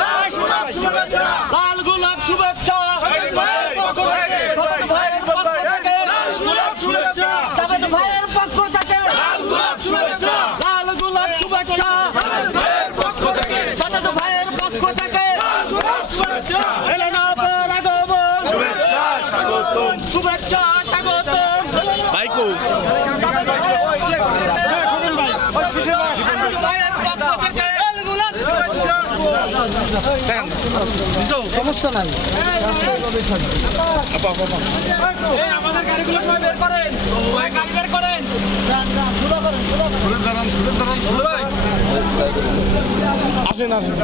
লাল গোলাপ শুভেচ্ছা জামাত ভাইয়ের পক্ষ থেকে লাল গোলাপ শুভেচ্ছা জামাত ভাইয়ের পক্ষ থেকে এলেন আপনার আগমন শুভেচ্ছা স্বাগতম ভাইকো সমস্যা নাই আমাদের গাড়িগুলো সবাই বের করেন গাড়ি বের করেন আসেন আসেন